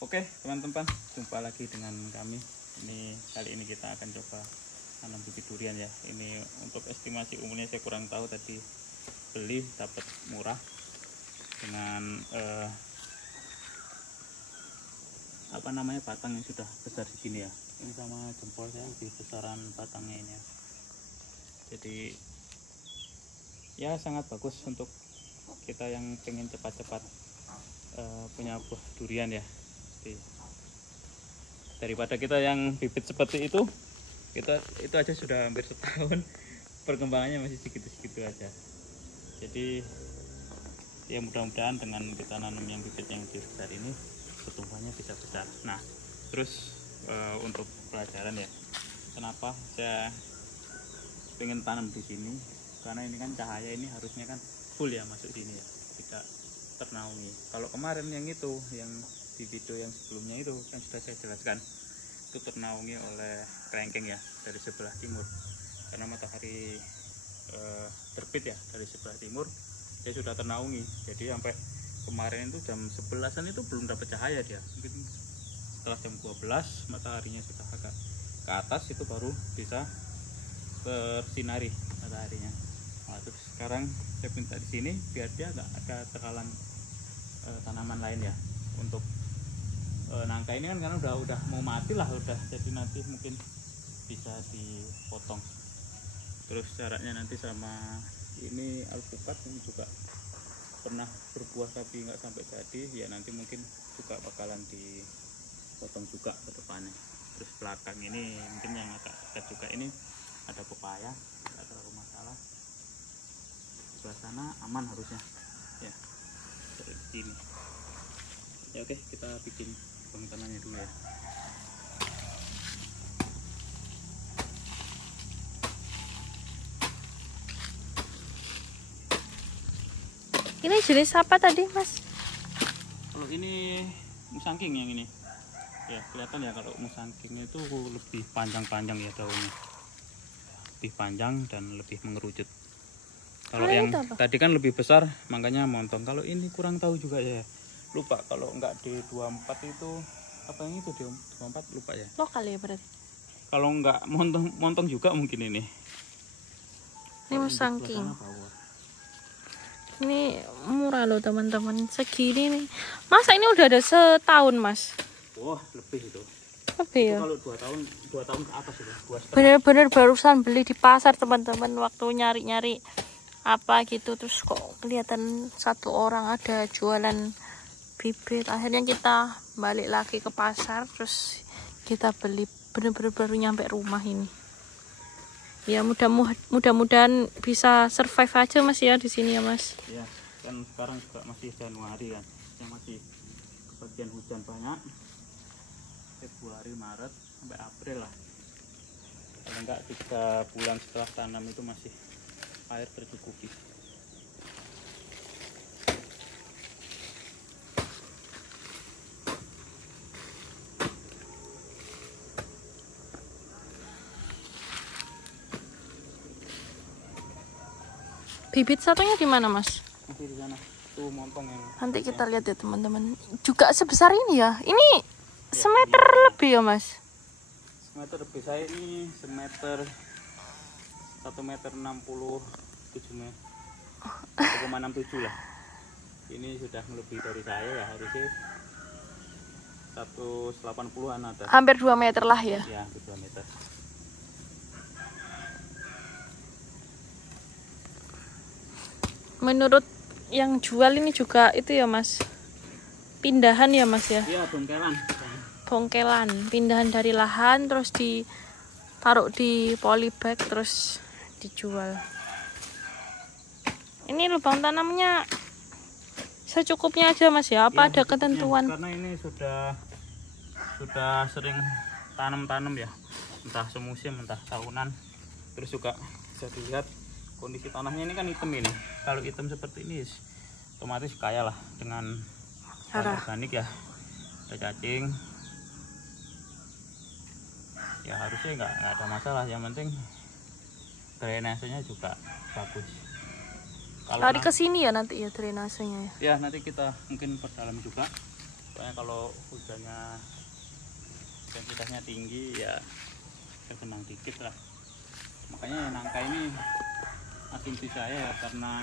Oke teman-teman, jumpa lagi dengan kami. Kali ini kita akan coba tanam bibit durian ya. Ini untuk estimasi umurnya saya kurang tahu, tadi beli dapat murah dengan batang yang sudah besar segini ya. Ini sama jempol saya lebih besaran batangnya ini ya. Jadi ya sangat bagus untuk kita yang pengen cepat-cepat punya buah durian ya. Jadi, daripada kita yang bibit seperti itu, itu aja sudah hampir setahun, perkembangannya masih segitu-segitu aja. Jadi ya mudah-mudahan dengan kita nanam yang bibit yang besar ini pertumbuhannya bisa besar. Nah terus untuk pelajaran ya, kenapa saya pengen tanam di sini, karena ini kan cahaya ini harusnya kan full ya masuk sini ya, tidak ternaungi. Kalau kemarin yang itu, yang di video yang sebelumnya itu yang sudah saya jelaskan, itu ternaungi oleh kelengkeng ya dari sebelah timur, karena matahari terbit ya dari sebelah timur, dia sudah ternaungi. Jadi sampai kemarin itu jam 11-an itu belum dapat cahaya dia. Mungkin setelah jam 12 mataharinya sudah agak ke atas, itu baru bisa tersinari mataharinya. Nah, terus sekarang saya minta di sini biar dia nggak ada terhalang tanaman lain ya. Untuk nangka ini kan karena udah mau mati lah, udah, jadi nanti mungkin bisa dipotong. Terus jaraknya nanti sama ini alpukat ini juga pernah berbuah tapi nggak sampai jadi ya, nanti mungkin juga bakalan dipotong juga ke depannya. Terus belakang ini mungkin yang agak dekat juga ini ada pepaya, nggak terlalu masalah. Sebelah sana aman harusnya ya, seperti ini ya. Oke, kita bikin tanahnya dulu ya. Ini jenis apa tadi, Mas? Kalau ini musangking yang ini ya, kelihatan ya kalau musangking itu lebih panjang-panjang ya daunnya, lebih panjang dan lebih mengerucut. Kalau yang tadi kan lebih besar makanya montong. Kalau ini kurang tahu juga ya, lupa. Kalau enggak di 24 itu apa yang itu di 24 lupa ya. Lokal ya berarti. Kalau enggak montong juga mungkin ini. Ini musangking. Ini murah loh teman-teman, segini nih. Masa ini udah ada setahun, Mas? Wah, lebih itu. Lebih ya? Kalau 2 tahun ke atas itu. Bener-bener barusan beli di pasar teman-teman, waktu nyari-nyari apa gitu, terus kok kelihatan satu orang ada jualan bibit. Akhirnya kita balik lagi ke pasar, terus kita beli. Bener-bener baru nyampe rumah ini. Ya mudah-mudahan bisa survive aja Mas ya di sini ya Mas. Ya, kan sekarang juga masih Januari kan, yang masih kebagian hujan banyak. Februari, Maret sampai April lah. Kalau enggak 3 bulan setelah tanam itu masih air tercukupi. Bibit satunya di mana Mas? Masih di sana. Tuh montong yang. Nanti kita lihat ya teman-teman. Juga sebesar ini ya. Ini ya, semeter ini lebih ya Mas? Semeter lebih, saya ini semeter 1,67 meter, 1,67 lah. Ini sudah lebih dari saya ya, harusnya 180-an ada. Hampir 2 meter lah ya? Ya, 2 meter. Menurut yang jual ini juga itu ya Mas, pindahan ya Mas ya? Iya, bongkelan. Bongkelan, pindahan dari lahan terus ditaruh di polybag terus dijual. Ini lubang tanamnya secukupnya aja Mas ya? Apa ya, ada ketentuan? Karena ini sudah sering tanam ya, entah semusim entah tahunan. Terus juga bisa dilihat kondisi tanahnya ini kan hitam ini. Kalau hitam seperti ini otomatis kaya lah dengan organik ya, ada cacing ya, harusnya nggak ada masalah. Yang penting drainasenya juga bagus. Kalau lari ke sini ya nanti ya drainasenya ya. Ya nanti kita mungkin perdalam juga Soalnya kalau hujannya intensitasnya tinggi ya tergenang dikit lah. Makanya nangka ini asumsi saya ya, karena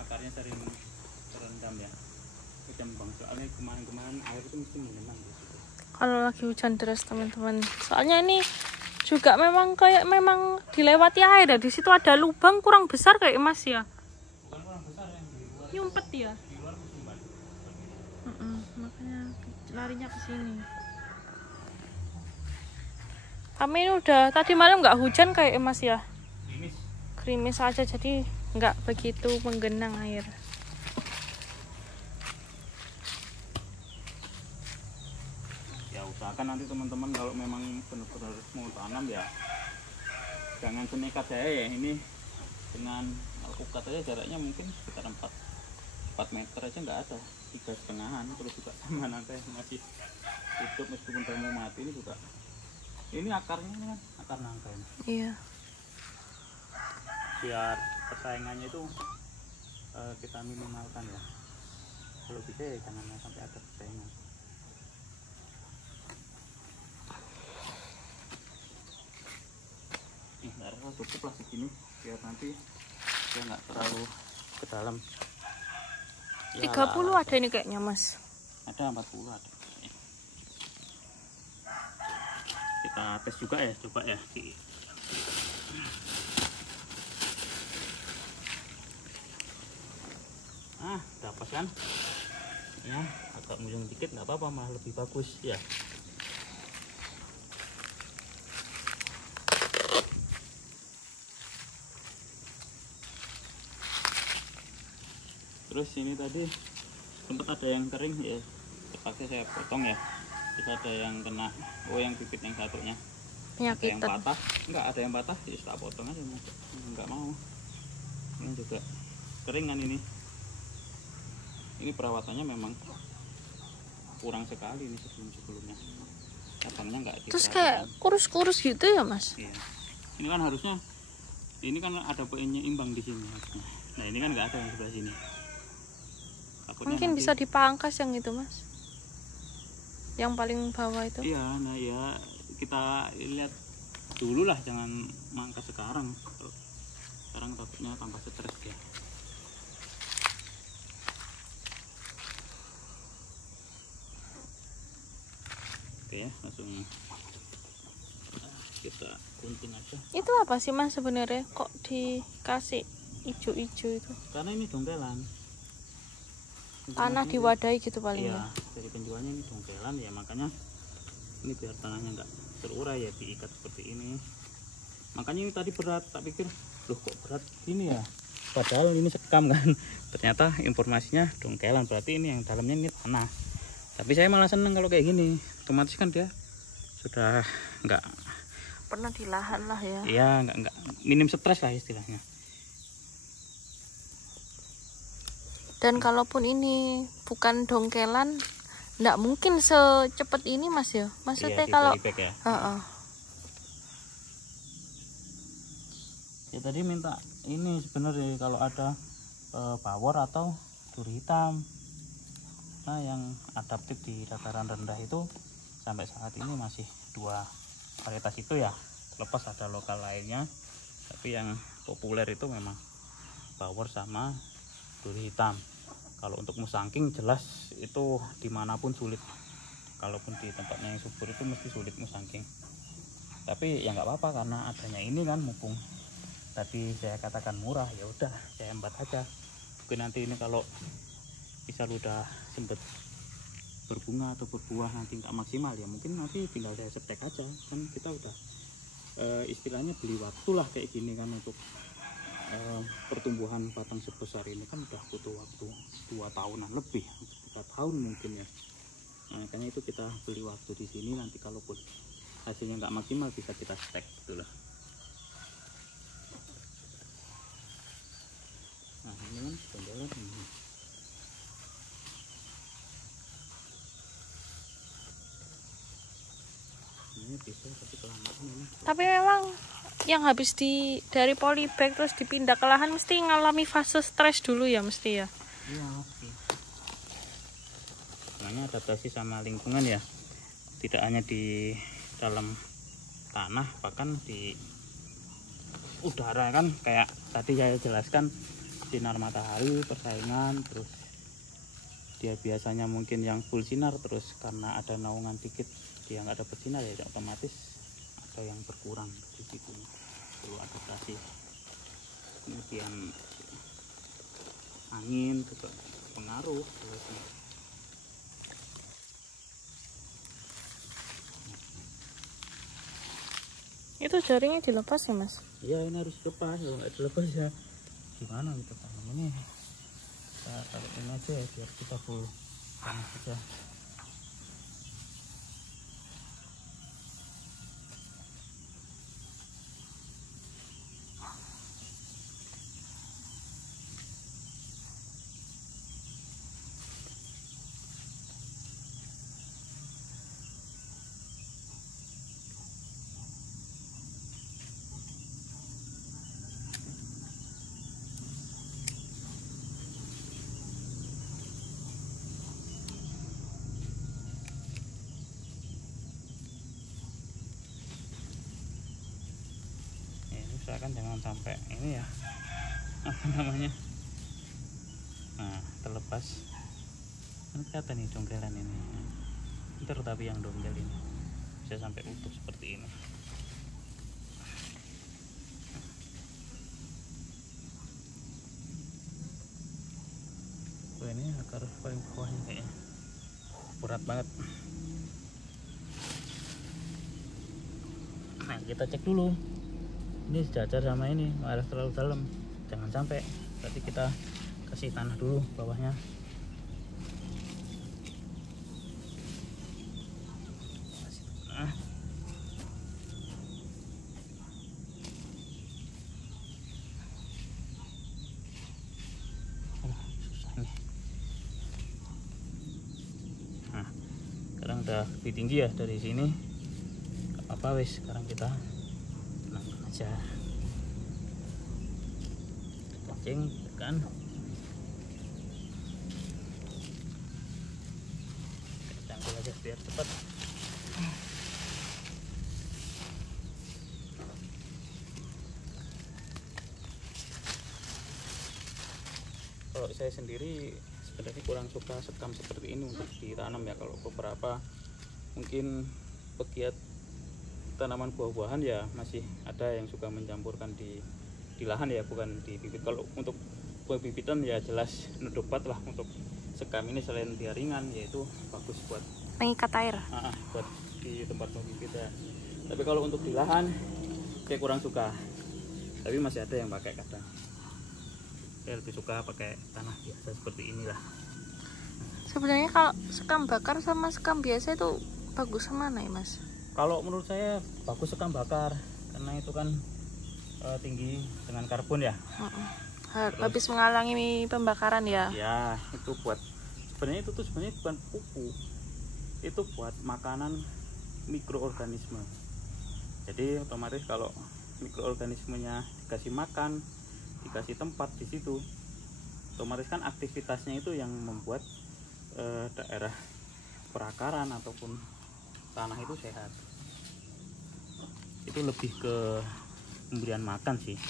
akarnya sering terendam ya, hujan bang. Soalnya kemarin-kemarin air itu mesti mengenang gitu. Kalau lagi hujan deras teman-teman, soalnya ini juga memang kayak memang dilewati air ya. Di situ ada lubang kurang besar kayak Mas ya. Bukan kurang besar, yang di luar, Nyumpet ya. di luar musim. Makanya larinya ke sini. Kami ini udah tadi malam nggak hujan kayak Mas ya. Gerimis aja, jadi nggak begitu menggenang air. Ya usahakan nanti teman-teman kalau memang benar-benar mau tanam ya jangan senekat saya ya. Ini dengan alpukat aja jaraknya mungkin sekitar 4 meter aja nggak ada, 3,5-an. Terus juga sama nangka yang masih hidup meskipun udah mau mati ini juga. Ini akarnya ini kan akar nangka ini. Iya. Biar persaingannya itu kita minimalkan ya. Kalau bisa ya jangan sampai ada persaingan. Nggak rasa cukup lah segini biar nanti dia nggak terlalu ke dalam ya. 30 ada ini kayaknya Mas. Ada 40 ada. Kita tes juga ya, coba ya di dapat kan ya, agak mujung dikit nggak apa-apa, malah lebih bagus ya. Terus ini tadi sempat ada yang kering ya, terpaksa saya potong ya. Terus ada yang kena, yang bibit yang satunya ada yang Penyakitan. patah, enggak ada yang patah, ya tak potong aja, nggak mau. Ini juga kering kan ini. Ini perawatannya memang kurang sekali ini sebelumnya. Cabangnya nggak diperhatikan. Terus kayak kurus-kurus gitu ya Mas? Iya. Ini kan harusnya, ini kan ada poinnya imbang di sini harusnya. Nah ini kan nggak ada yang sebelah sini. Takutnya Mungkin nanti, bisa dipangkas yang itu Mas, yang paling bawah itu. iya, nah ya kita lihat dulu lah, jangan mangkas sekarang. Sekarang takutnya tambah stres ya. Oke ya, langsung kita gunting aja. Itu apa sih Mas sebenarnya kok dikasih ijo-ijo itu? Karena ini dongkelan. Tanah diwadahi gitu paling Iya, ya. dari penjualnya ini dongkelan ya, makanya ini biar tanahnya nggak terurai ya diikat seperti ini. Makanya ini tadi berat, tak pikir loh kok berat ini ya, padahal ini sekam kan. Ternyata informasinya dongkelan, berarti ini yang dalamnya ini tanah. Tapi saya malah seneng kalau kayak gini, otomatis kan dia sudah nggak Pernah di lahan lah ya. ya, nggak minim stres lah istilahnya. Dan kalaupun ini bukan dongkelan, nggak mungkin secepat ini Mas ya. Maksudnya Iya, kalau di-bag ya. Ya tadi minta ini sebenarnya kalau ada bawor atau duri hitam. Nah yang adaptif di dataran rendah itu sampai saat ini masih 2 varietas itu ya. Lepas ada lokal lainnya, tapi yang populer itu memang bawor sama duri hitam. Kalau untuk musangking jelas itu dimanapun sulit. Kalaupun di tempatnya yang subur itu mesti sulit musangking. Tapi ya nggak apa-apa, karena adanya ini kan, mumpung tadi saya katakan murah, ya udah saya embat aja. Mungkin nanti ini kalau bisa udah sempet berbunga atau berbuah nanti nggak maksimal ya, mungkin nanti tinggal saya setek aja. Kan kita udah istilahnya beli waktu lah kayak gini kan, untuk pertumbuhan batang sebesar ini kan udah butuh waktu 2 tahunan lebih, 3 tahun mungkin ya. Nah, makanya itu kita beli waktu di sini, nanti kalaupun hasilnya nggak maksimal bisa kita stek gitu lah. Nah ini kan penjualan ini. Ini bisa tapi kelamaan ini. tapi memang yang habis dari polybag terus dipindah ke lahan mesti ngalami fase stres dulu ya mesti ya. Iya pasti. Nah namanya adaptasi sama lingkungan ya, tidak hanya di dalam tanah, bahkan di udara kan, kayak tadi saya jelaskan, sinar matahari, persaingan, terus dia biasanya mungkin yang full sinar, terus karena ada naungan dikit dia nggak dapat sinar, ya otomatis ada yang berkurang di situ, perlu adaptasi. Kemudian angin juga pengaruh. Itu jaringnya dilepas ya Mas? Iya, ini harus dilepas, kalau nggak dilepas ya gimana gitu kan. Ini kita taruhin aja ya, biar kita full panas aja. Usahakan jangan sampai ini ya, apa namanya, nah terlepas. Kan kelihatan nih dongkelan ini, ntar tapi yang dongkel ini bisa sampai utuh seperti ini. Oh, ini akar paling bawahnya kayaknya berat banget. Nah kita cek dulu, ini sejajar sama ini, malah terlalu dalam, jangan sampai. Berarti kita kasih tanah dulu bawahnya. Kasih tanah. Susah nih. Nah sekarang udah lebih tinggi ya dari sini, gak apa-apa wis. Sekarang kita aja kencing kan, cangkul aja biar cepat. Kalau saya sendiri sebenarnya kurang suka sekam seperti ini untuk ditanam ya. Kalau beberapa mungkin pegiat tanaman buah-buahan ya masih ada yang suka mencampurkan di lahan ya, bukan di bibit. Kalau untuk buah bibitan ya jelas nudupat lah. Untuk sekam ini selain dia ringan, yaitu bagus buat Mengikat air. buat di tempat buah bibit ya. Tapi kalau untuk di lahan saya kurang suka, tapi masih ada yang pakai kadang. Saya lebih suka pakai tanah biasa seperti inilah. Sebenarnya kalau sekam bakar sama sekam biasa itu bagus mana ya Mas? Kalau menurut saya bagus sekam bakar, karena itu kan tinggi dengan karbon ya. Habis mengalami pembakaran ya? Ya itu buat, sebenarnya itu tuh sebenarnya bukan pupuk, itu buat makanan mikroorganisme. Jadi otomatis kalau mikroorganismenya dikasih makan, dikasih tempat di situ, otomatis kan aktivitasnya itu yang membuat daerah perakaran ataupun tanah itu sehat. Itu lebih ke pemberian makan sih.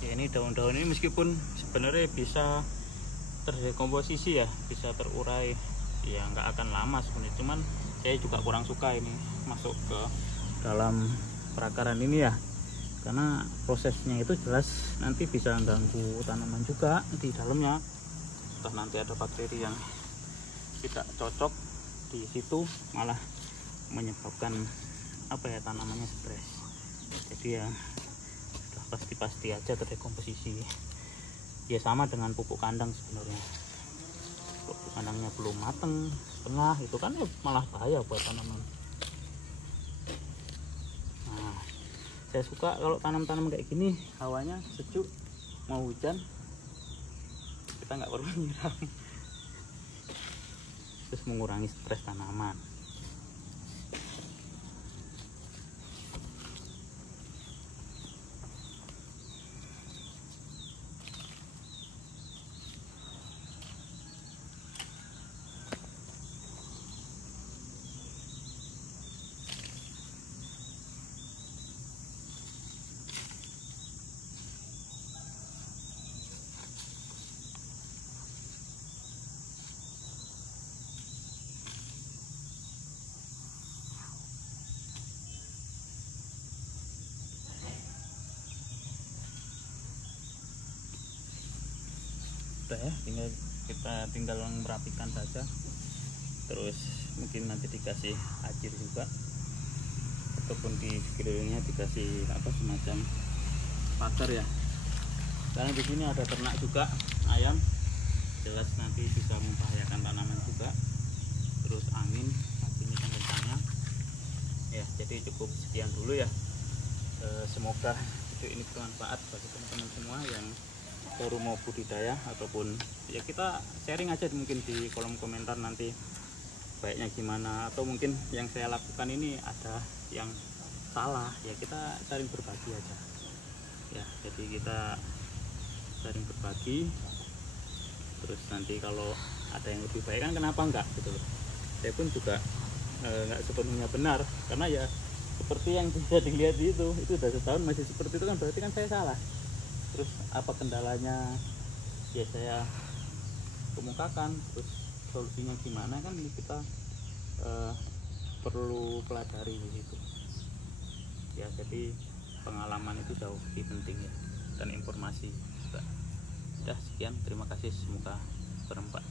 Ya, ini daun-daun ini meskipun sebenarnya bisa terdekomposisi ya, bisa terurai ya, nggak akan lama sebenarnya. Cuman saya juga kurang suka ini masuk ke dalam perakaran ini ya, karena prosesnya itu jelas nanti bisa mengganggu tanaman juga di dalamnya. Entah nanti ada bakteri yang tidak cocok di situ, malah menyebabkan apa ya, tanamannya stres. Jadi ya pasti aja terdekomposisi ya, sama dengan pupuk kandang sebenarnya. Pupuk kandangnya belum mateng setengah, itu kan malah bahaya buat tanaman. Nah Saya suka kalau tanam-tanam kayak gini, hawanya sejuk, mau hujan kita nggak perlu nyiram, terus mengurangi stres tanaman. Udah ya, kita tinggal merapikan saja, terus mungkin nanti dikasih air juga, ataupun di sekelilingnya dikasih apa semacam pagar ya, karena di sini ada ternak juga, ayam, jelas nanti bisa membahayakan tanaman juga, terus angin kencangnya ya. Jadi cukup sekian dulu ya. Semoga video ini bermanfaat bagi teman-teman semua yang baru mau budidaya, ataupun ya kita sharing aja mungkin di kolom komentar nanti baiknya gimana, atau mungkin yang saya lakukan ini ada yang salah ya, kita saling berbagi aja ya. Jadi kita saling berbagi, terus nanti kalau ada yang lebih baik kan kenapa enggak gitu loh. Saya pun juga nggak sepenuhnya benar, karena ya seperti yang bisa dilihat itu udah setahun masih seperti itu kan, berarti kan saya salah. Terus apa kendalanya ya saya kemukakan, terus solusinya gimana kan kita perlu pelajari gitu ya. Jadi pengalaman itu jauh lebih penting ya, dan informasi juga. Udah sekian, terima kasih, semoga bermanfaat.